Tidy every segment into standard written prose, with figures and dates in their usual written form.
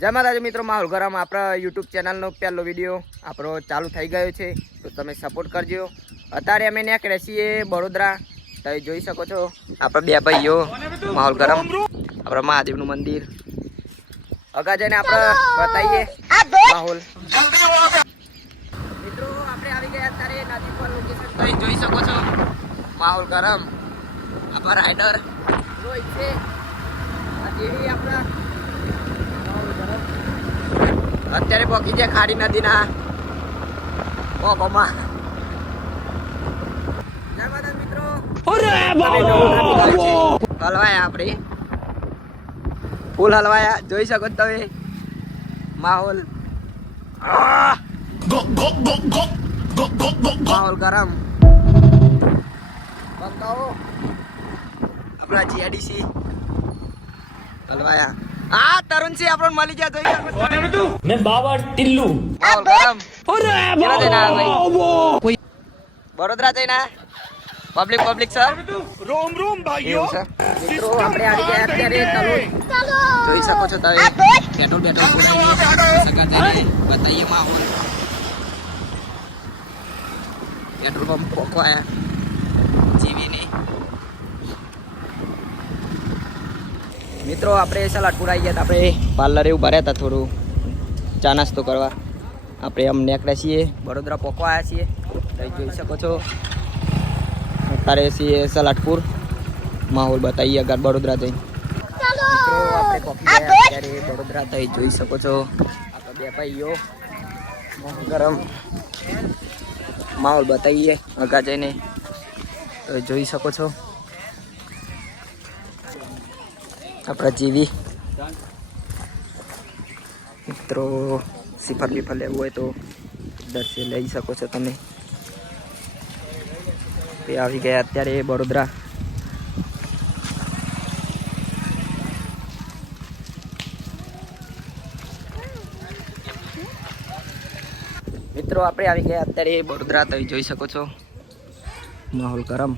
જય માતાજી મિત્રો, માહોલ ગરમ આપણા યુટ્યુબ ચેનલનો પહેલો વિડીયો આપણો ચાલુ થઈ ગયો છે, તો તમે સપોર્ટ કરજો। અત્યારે અમે નીકળ્યા છીએ બરોડા, તમે જોઈ શકો છો આપણે બે ભાઈઓ માહોલ ગરમ આપણા મહાદેવનું મંદિર આગળ જઈને આપણે બતાવીએ માહોલ। મિત્રો આપણે આવી ગયા અત્યારે નદી પર લોકેશન, તમે જોઈ શકો છો માહોલ ગરમ આપણા રાઇડર રોહિત છે, જેવી આપણા અત્યારે પહોંચી જાય ખાડી નદીના ઓગોમાં। જય માતા મિત્રો, હલવાયા આપણે ફૂલ હલવાયા, જોઈ શકો તમે માહોલ માહોલ ગરમ આપણા જીઆઈડીસી હલવાયા। આ તરુણ સિંહ આપણને મળી ગયા, જોઈ શકો मैं बाबा टिल्लू માહોલ ગરમ કોઈ બરોડા જઈને પબ્લિક સર रोम रोम भाइयों મિત્રો આપણે આવી ગયા અત્યારે તલોદ, જોઈ શકો છો તમે પેટ્રોલ પુરાવીએ સગા જઈને બતાવીએ માહોલ। પેટ્રોલ પંપ પોકવાયા જીવી નહીં મિત્રો, આપણે સલાડપુર આવી ગયા હતા, આપણે પાર્લરે ઉભા રહ્યા હતા થોડું ચા નાસ્તો કરવા। આપણે આમ નીકળ્યા છીએ બરોડા પોકવા આવ્યા છીએ, તમે જોઈ શકો છો અત્યારે છીએ સલાડપુર માહોલ બતાવીએ આગળ બરોડા જઈને। મિત્રો આપણે પોકી ગયા અત્યારે બરોડા, તમે જોઈ શકો છો આપણે બે ભાઈઓ માહોલ ગરમ માહોલ બતાવીએ આગળ જઈને, તમે જોઈ શકો છો આપણા જીવી મિત્રો। સિફર બીફર લેવું હોય તો દર્શે લઈ શકો છો તમે। તે આવી ગયા અત્યારે બરોડા। મિત્રો આપણે આવી ગયા અત્યારે બરોડા, તમે જોઈ શકો છો માહોલ ગરમ।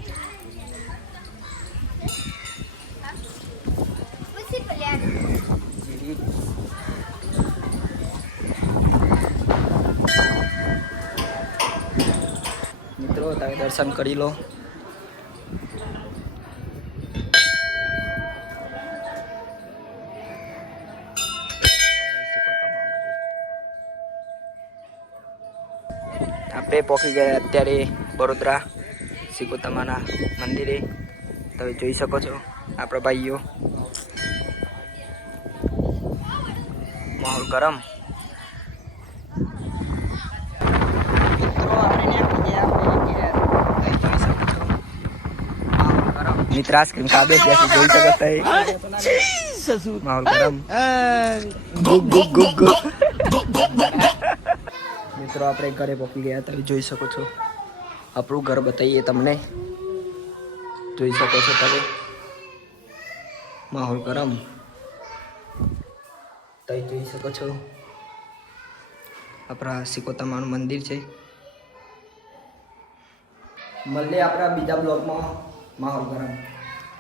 મિત્રો તમે દર્શન કરી લો। આપણે પહોંચી ગયા અત્યારે બરોડા સિકોતમાના મંદિરે, તમે જોઈ શકો છો આપણા ભાઈઓ માહોલ ગરમ। मित्र आइसक्रीम खाबे जैसे जोई सकता है माहौल गरम मित्रों આપણે ઘરે પહોંચી ગયા, તમે જોઈ શકો છો આપણું ઘર બતાવીએ તમને, જોઈ શકો છો તમે માહોલ ગરમ, તમે જોઈ શકો છો આપણા સિકોતમાનું મંદિર છે। મળીએ આપણા બીજા બ્લોગમાં માહોલ ગરમ।